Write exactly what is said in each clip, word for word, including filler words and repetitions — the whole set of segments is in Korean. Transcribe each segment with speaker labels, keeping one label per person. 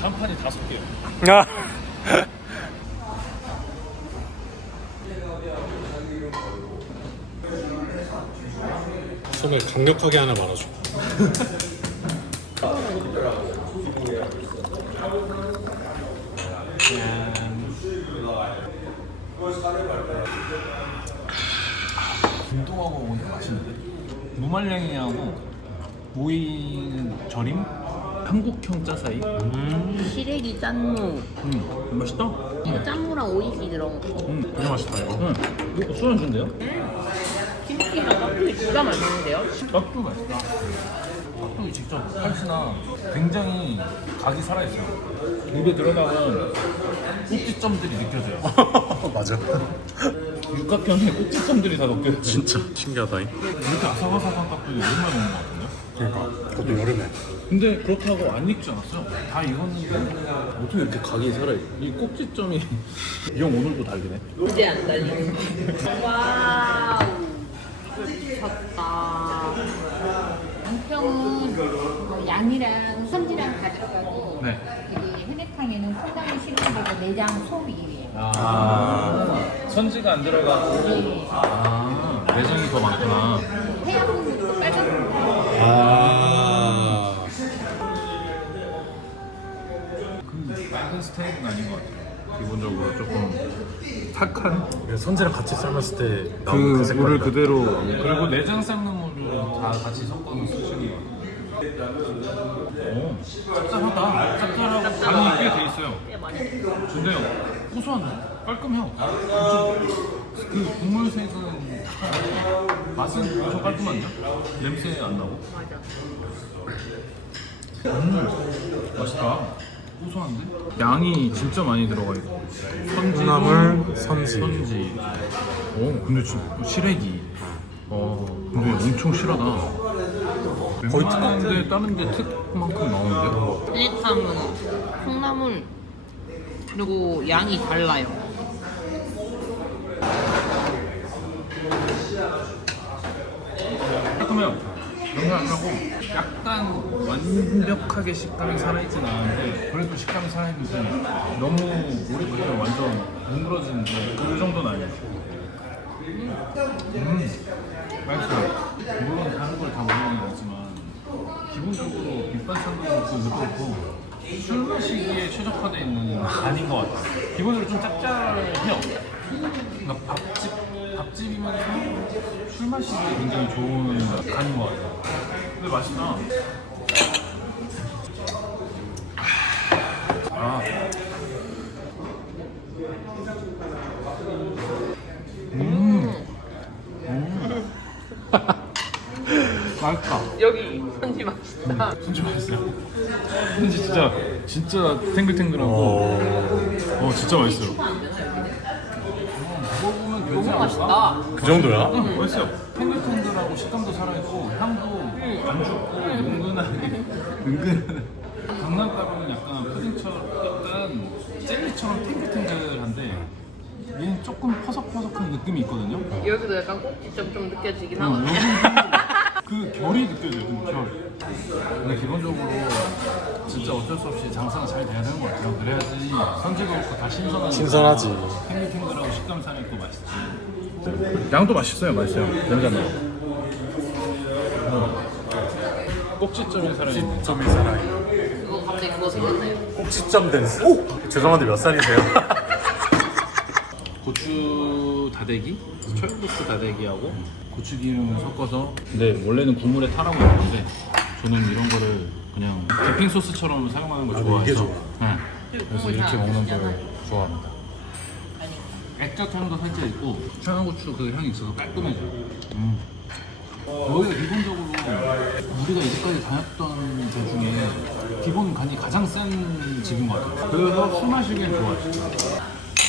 Speaker 1: 간판이 다섯 개요.
Speaker 2: 아. 손을 강력하게 하나 말아줘.
Speaker 1: 운동하고 오니까 맛있는데? 무말랭이하고 모이는 절임? 한국형 짜사이?
Speaker 2: 음.
Speaker 3: 시래기 짠무.
Speaker 1: 음, 맛있다? 음,
Speaker 3: 짠무랑 오이지 들어간 거.
Speaker 1: 음,
Speaker 2: 되게 맛있다 이거.
Speaker 1: 음. 이거 술 안주인데요?
Speaker 3: 김치랑 깍두기 진짜 맛있는데요?
Speaker 1: 깍두기 맛있다. 깍두기 직접 할시나 굉장히 각이 살아있어요. 입에 들어가면 꼭지점들이 느껴져요.
Speaker 2: 맞아.
Speaker 1: 육각형의 꼭지점들이 다 느껴져요.
Speaker 2: 진짜 신기하다.
Speaker 1: 이렇게 아삭아삭한 깍두기 오랜만에 먹는 것 같은데요?
Speaker 2: 그러니까 그것도 여름에.
Speaker 1: 근데 그렇다고 안 익지 않았어요. 다 익었는데 어떻게 이렇게 각이 살아요? 이 꼭지점이 이 형 오늘도 달기네.
Speaker 3: 이제 안 달리네. 와우. 미쳤다.
Speaker 4: 양평은 양이랑 선지랑 다 들어가고
Speaker 1: 네.
Speaker 4: 여기 회내탕에는 콩나물 시금치하고 내장 소이에요.
Speaker 1: 아, 선지가 안 들어가고
Speaker 4: 네.
Speaker 1: 아, 내장이 더 많구나.
Speaker 4: 해양국도 빨간 국.
Speaker 2: 아.
Speaker 1: 그 빨간 스테이크는 아닌 것 같아요. 기본적으로 조금 탁한
Speaker 2: 선지랑 같이 삶았을 때
Speaker 1: 그
Speaker 2: 나온 그
Speaker 1: 물을
Speaker 2: 색깔이다.
Speaker 1: 그대로 그리고 내장 삶는 물을 다 같이 섞어서 쓰시는 것 같아요. 오, 짭짤하다. 짭짤하고 간이 꽤 돼 있어요.
Speaker 3: 꽤 많이.
Speaker 1: 근데요, 고소하네. 깔끔해요. 엄청 그 국물색은 탁하고 맛은 엄청 깔끔한데요? 냄새 안 나고.
Speaker 3: 맞아.
Speaker 1: 음, 맛있다. 고소한데? 양이 진짜 많이 들어가 있고. 선지도,
Speaker 2: 콩나물, 선지.
Speaker 1: 선지. 오, 근데 진짜 시래기. 어, 근데 엄청 실하다.
Speaker 2: 거의
Speaker 1: 웬만한데 다른 게 특만큼 나오는데요?
Speaker 3: 일탕은 콩나물 그리고 양이 달라요.
Speaker 1: 깔끔해요. 영양하고 약간 완벽하게 식감이 살아있진 않은데 그래도 식감이 살아있는데 너무 오래 끓이면 완전 뭉그러지는데 그 정도는 아니에요. 음, 맛있어요. 물론 다른 걸 다 먹는 건 아니지만 기본적으로 밑반찬도 그렇고 그렇고 술 마시기에 최적화되어 있는 간인 것 같아요. 기본적으로 좀 짭짤해요. 그러니까 밥집, 밥집이면서 술 마시기에 굉장히 좋은 간인 것 같아요. 근데 맛있다. 아. 음. 음. 맛있다.
Speaker 3: 여기 선지 맛있다.
Speaker 1: 손지 맛있어요. 손지 진짜 진짜 탱글탱글하고 어 진짜 맛있어요. 먹어보면
Speaker 3: 너무
Speaker 1: 괜찮아.
Speaker 3: 맛있다.
Speaker 2: 그 정도야?
Speaker 1: 응, 맛있어요. 탱글탱글하고 식감도 살아있고 향도 안 죽고 은근하게 은근. 강남가루는 약간 푸딩처럼 약간 젤리처럼 탱글탱글한데 얘는 조금 퍼석퍼석한 느낌이 있거든요.
Speaker 3: 여기도 약간 꼭지점 좀 느껴지긴
Speaker 1: 어,
Speaker 3: 하거든요.
Speaker 1: 그 결이 느껴져요, 그 결. 근데 기본적으로 진짜 어쩔 수 없이 장사가 잘 돼야 되는 것 같아요. 그래야지 선지가 없고 다 신선하니까
Speaker 2: 신선하지.
Speaker 1: 탱글탱글하고 식감 살아있고 맛있지. 양도 맛있어요, 맛있어요. 냄새 안 나요. 어. 꼭지점이 살아있는.
Speaker 2: 점이 살아요.
Speaker 3: 그거 갑자기 그거 생겼나요?
Speaker 2: 꼭지점 댄스. 오! 죄송한데 몇 살이세요?
Speaker 1: 고추 다대기, 철국수 다대기하고 고추기름을 섞어서 근데 원래는 국물에 타라고 했는데 저는 이런 거를 그냥 디핑 소스처럼 사용하는 걸
Speaker 2: 아,
Speaker 1: 좋아해서
Speaker 2: 이게 좋아.
Speaker 1: 네. 그래서 이렇게 먹는 걸 좋아합니다.
Speaker 3: 아니.
Speaker 1: 액젓향도 살짝 있고 청양고추 그 향이 있어서 깔끔해져요. 음. 여기가 기본적으로 우리가 이제까지 다녔던 데 중에 기본 간이 가장 센 집인 것 같아요. 그래서 술 마시기엔 좋아요.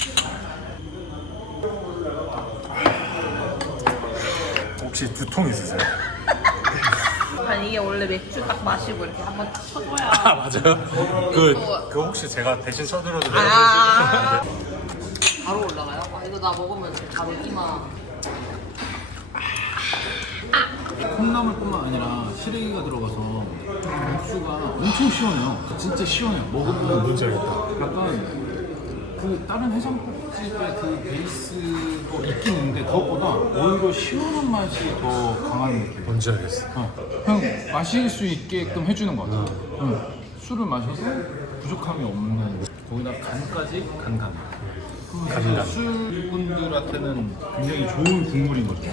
Speaker 2: 혹시 두통 있으세요?
Speaker 3: 아니 이게 원래 맥주 딱 마시고 이렇게 한번 딱 쳐줘야.
Speaker 2: 아 맞아요? 그, 그 혹시 제가 대신 쳐드려도 돼요?
Speaker 3: 아. 바로 올라가요? 아 이거 나 먹으면 바로 이마.
Speaker 1: 콩나물뿐만 아니라 시래기가 들어가서 육수가 엄청 시원해요. 진짜 시원해요. 먹으면
Speaker 2: 뭔지 알겠다.
Speaker 1: 약간 그 다른 해장국집의 그 베이스도 있긴 있는데 그것보다 오히려 시원한 맛이 더 강한 느낌.
Speaker 2: 뭔지 알겠어.
Speaker 1: 어. 그냥 마실 수 있게끔 해주는 것 같아. 응. 술을 마셔서 부족함이 없는 거기다 간까지 간간. 간간. 술꾼들한테는 굉장히 좋은 국물인 거죠.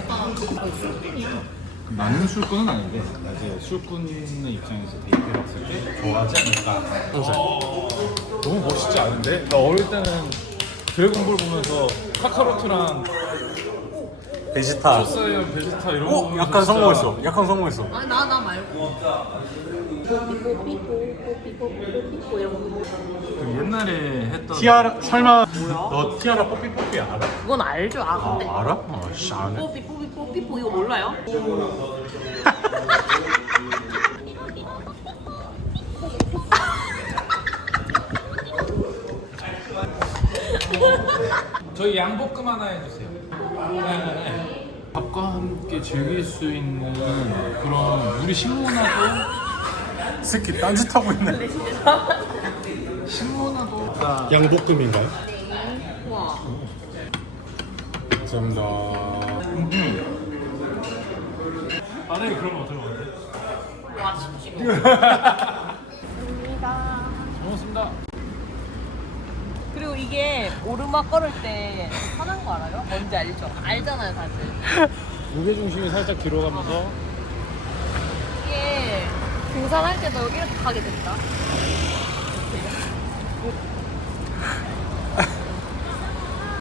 Speaker 1: 나는 술꾼은 아닌데 이제 술꾼의 입장에서 데이트해봤을 때 좋아하지 않을까.
Speaker 2: 항상.
Speaker 1: 너무 멋있지 않은데? 나 어릴 때는 드래곤볼 보면서 카카로트랑
Speaker 2: 베지타.
Speaker 1: 사이언 베지타 이런 거
Speaker 2: 어?
Speaker 1: 보면서
Speaker 2: 약간
Speaker 1: 진짜
Speaker 2: 성공했어. 약간 성공했어.
Speaker 3: 아니 나 나 말고. 뽀삐뽀삐뽀 뽀삐뽀삐뽀 이런 거.
Speaker 1: 그 옛날에 했던
Speaker 2: 티아라 설마 너 티아라 뽀삐 뽀삐 알아?
Speaker 3: 그건 알죠. 아 근데
Speaker 2: 아, 알아? 어, 씨, 안 해.
Speaker 3: 뽀삐뽀삐뽀삐뽀 이거 몰라요?
Speaker 1: 저희 양볶음 하나 해주세요. 네. 밥과 함께 즐길 수 있는 그런 우리 식문화도
Speaker 2: 새끼 딴짓하고 있네.
Speaker 1: 식문화도
Speaker 2: 양볶음인가요?
Speaker 3: 와.
Speaker 2: 감사합니다.
Speaker 1: 만약에 그러면 어떨 것 같아?
Speaker 3: 와 심지어.
Speaker 1: 고맙습니다.
Speaker 3: 그리고 이게 오르막 걸을 때 편한 거 알아요? 뭔지 알죠? 알잖아요 다들.
Speaker 1: 무게 중심이 살짝 뒤로 가면서
Speaker 3: 이게 등산할 때도 이렇게 가게 된다.